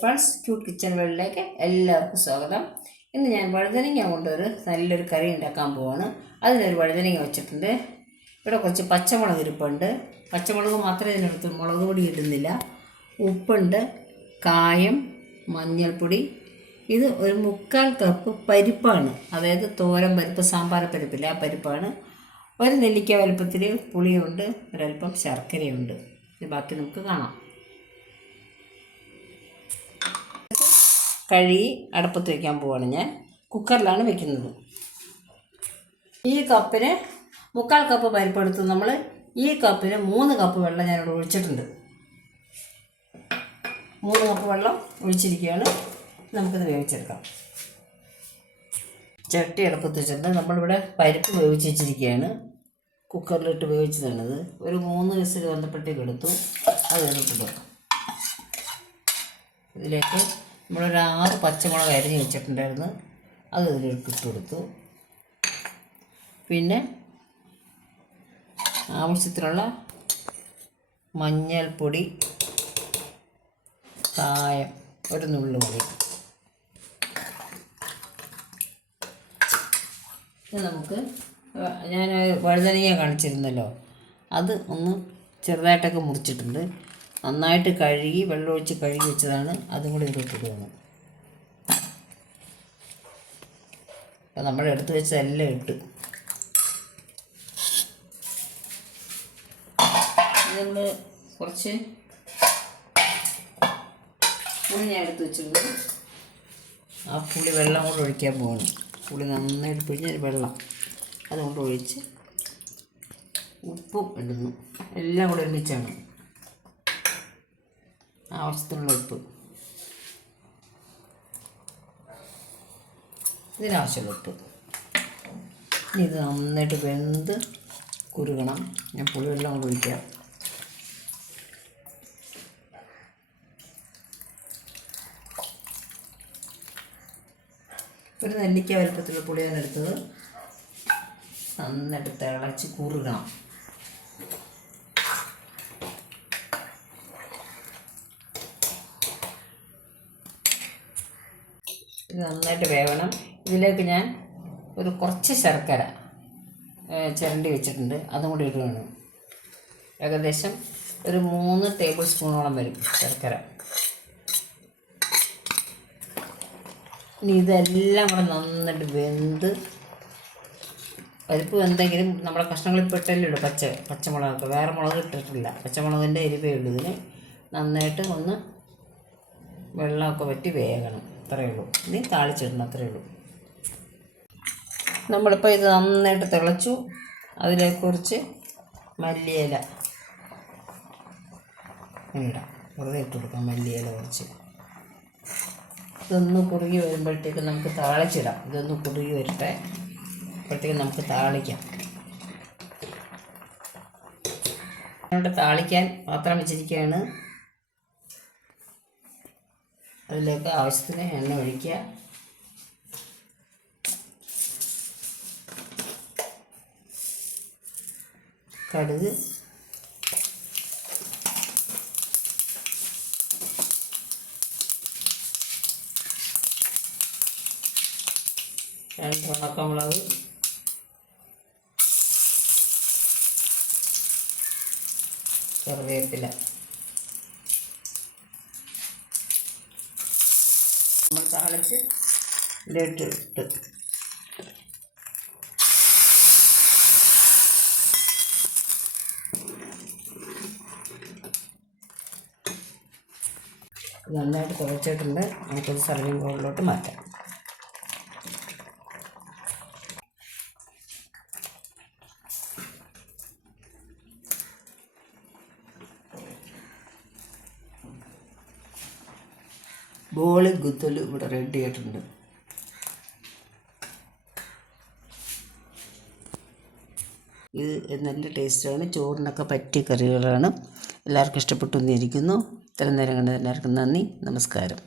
Friends cute kitchen വേൾഡിലേക്ക് എല്ലാവർക്കും സ്വാഗതം. ഇന്ന് ഞാൻ വഴുതനങ്ങ കൊണ്ടൊരു നല്ലൊരു കറി ഉണ്ടാക്കാൻ പോവാണ്. അതിനൊരു വഴുതനങ്ങ വെച്ചിട്ടുണ്ട്. ഇവിടെ കുറച്ച് പച്ചമുളക് ഇരിപ്പുണ്ട്. പച്ചമുളക് മാത്രമേ ഇതിനെടുത്ത്, മുളക് പൊടി ഇടുന്നില്ല. ഉപ്പുണ്ട്, കായം, മഞ്ഞൾപ്പൊടി. ഇത് ഒരു 3/4 കപ്പ് പരിപ്പാണ്, അതായത് തോരൻ പരിപ്പ്, സാമ്പാർ പരിപ്പില്ല, ആ പരിപ്പാണ്. ഒരു നെല്ലിക്ക വലുപ്പത്തിൽ പുളിയുണ്ട്, ഒരൽപ്പം ശർക്കരയുണ്ട്. ഇത് ബാക്കി നമുക്ക് കാണാം. കഴുകി അടുപ്പത്ത് വയ്ക്കാൻ പോവാണ്. ഞാൻ കുക്കറിലാണ് വെക്കുന്നത്. ഈ കപ്പിന് 3/4 കപ്പ് പരിപ്പെടുത്ത് നമ്മൾ ഈ കപ്പിന് 3 കപ്പ് വെള്ളം ഞാനിവിടെ ഒഴിച്ചിട്ടുണ്ട്. 3 കപ്പ് വെള്ളം ഒഴിച്ചിരിക്കുകയാണ്. നമുക്കിത് വേവിച്ചെടുക്കാം. ചട്ടി അടുപ്പത്ത് വെച്ചിട്ടുണ്ട്. നമ്മളിവിടെ പരിപ്പ് വേവിച്ച് വെച്ചിരിക്കുകയാണ്. കുക്കറിലിട്ട് വേവിച്ചതാണിത്. ഒരു 3 വിസിൽ വന്നപ്പോഴത്തേക്ക് എടുത്തു. അത് എടുത്തിട്ട് ഇതിലേക്ക് നമ്മളൊരു 6 പച്ചമുളക് അരിഞ്ഞ് വെച്ചിട്ടുണ്ടായിരുന്നു, അത് ഇതിലേക്ക് ഇട്ട് കൊടുത്തു. പിന്നെ ആവശ്യത്തിനുള്ള മഞ്ഞൾപ്പൊടി, കായം, ഒരു നുള്ളു പൊടി. ഇത് നമുക്ക്, ഞാൻ വഴുതനങ്ങ കാണിച്ചിരുന്നല്ലോ, അത് ഒന്ന് ചെറുതായിട്ടൊക്കെ മുറിച്ചിട്ടുണ്ട്. നന്നായിട്ട് കഴുകി വെള്ളമൊഴിച്ച് കഴുകി വെച്ചതാണ്. അതും കൂടി ഇതിട്ടിടുകയാണ്. അപ്പോൾ നമ്മൾ എടുത്ത് വെച്ചതെല്ലാം ഇട്ട് നമ്മൾ കുറച്ച് പുളി ഞാൻ എടുത്ത് വെച്ചിട്ടുണ്ട്. ആ പുളി വെള്ളം കൊണ്ട് ഒഴിക്കാൻ പോകണം. പുളി നന്നായിട്ട് പിഴിഞ്ഞ വെള്ളം അതുകൊണ്ട് ഒഴിച്ച് ഉപ്പും ഇടുന്നു. എല്ലാം കൂടെ ഒരുമിച്ചാണ്. ആവശ്യത്തിനുള്ള ഉപ്പ്, ഇതിനാവശ്യമുള്ള ഉപ്പ്. ഇനി ഇത് നന്നായിട്ട് വെന്ത് കുരുകണം. ഞാൻ പുളിവെള്ളം കൊണ്ട് ഒഴിക്കാം. ഒരു നെല്ലിക്ക വലുപ്പത്തിലുള്ള പുളിയാണ് എടുത്തത്. നന്നായിട്ട് തിളച്ച് കുറുകണം. ഇത് നന്നായിട്ട് വേവണം. ഇതിലേക്ക് ഞാൻ ഒരു കുറച്ച് ശർക്കര ചിരണ്ടി വെച്ചിട്ടുണ്ട്, അതും കൂടി ഇടുകയാണ്. ഏകദേശം ഒരു 3 ടേബിൾ സ്പൂണോളം വരും ശർക്കര. ഇനി ഇതെല്ലാം കൂടെ നന്നായിട്ട് വെന്ത്, പരിപ്പ് എന്തെങ്കിലും നമ്മുടെ കഷ്ണങ്ങളിൽ പെട്ടെല്ലാം ഇടും. പച്ചമുളകൊക്കെ, വേറെ മുളക് ഇട്ടിട്ടില്ല, പച്ചമുളകിൻ്റെ എരിവേ ഉള്ളൂ. ഇതിന് നന്നായിട്ട് ഒന്ന് വെള്ളമൊക്കെ വറ്റി വേകണം. അത്രയേ ഉള്ളൂ. ഇനി താളിച്ചിടണം, അത്രയേ ഉള്ളൂ. നമ്മളിപ്പോൾ ഇത് നന്നായിട്ട് തിളച്ചു. അതിലേക്ക് കുറച്ച് മല്ലിയില ഇടാം. വെറുതെ ഇട്ട് കൊടുക്കാം മല്ലിയില കുറച്ച്. ഇതൊന്ന് കുറുകി വരുമ്പോഴത്തേക്ക് നമുക്ക് താളിച്ചിടാം. ഇതൊന്ന് കുറുകി വരട്ടെ, അപ്പോഴത്തേക്ക് നമുക്ക് താളിക്കാം. ഇവിടെ താളിക്കാൻ പാത്രം വെച്ചിരിക്കുകയാണ്. അതിലേക്ക് ആവശ്യത്തിന് എണ്ണ ഒഴിക്കുക. കടുക്, രണ്ട് ഉണക്കമുളക്, കറിവേപ്പില. നമ്മൾ താളിച്ച് ഇതിലിട്ടിട്ട് നന്നായിട്ട് തുറച്ചിട്ടുണ്ട്. നമുക്കൊരു സർവിങ് ബൗളിലോട്ട് മാറ്റാം. ബോളി ഗുത്തൽ ഇവിടെ റെഡി ആയിട്ടുണ്ട്. ഇത് നല്ല ടേസ്റ്റാണ്. ചോറിനൊക്കെ പറ്റിയ കറികളാണ്. എല്ലാവർക്കും ഇഷ്ടപ്പെട്ടു എന്നിരിക്കുന്നു. ഇത്രയും നേരം കണ്ടത് എല്ലാവർക്കും നന്ദി, നമസ്കാരം.